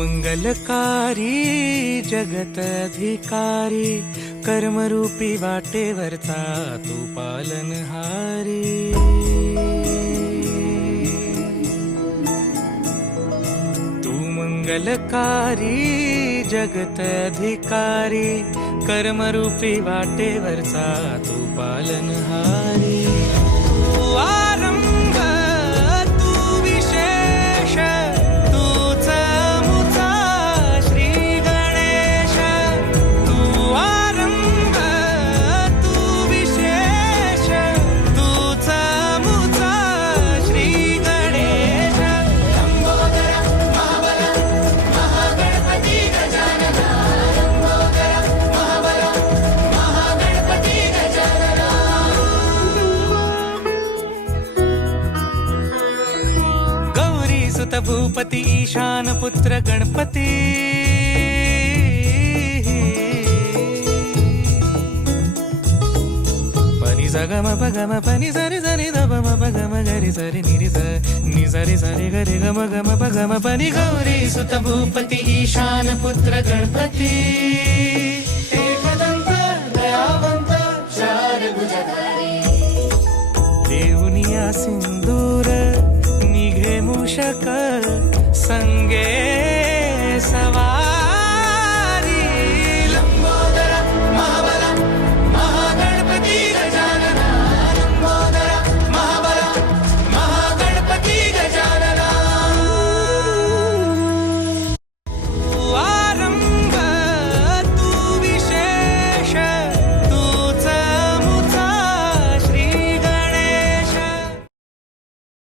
मंगलकारी जगत अधिकारी कर्मरूपी वाटेवरचा तू पालनहारी। तू मंगलकारी जगत अधिकारी कर्मरूपी वाटेवरचा तू पालनहारी। तू आरंभ तू विशेष तूच मुचा श्री गणेश। तू आरंभ तू विशेष तूच मुचा श्री गणेश। लंबोदर महाबल महागणपती गजानना। लंबोदर महाबल महागणपती गजानना। गौरी सुत भूपती ईशान पुत्र गणपती। पनी सगम पगम पनी सरि सरि ध म पगम गरि सरि निरि स नि सरि सरि गरि गम गम पगम पनी। गौरी सुत भूपती ईशान पुत्र गणपती। एकदंत दयावंत चार भुजधारी। देऊनिया सिंदूर निघे मूषक संगे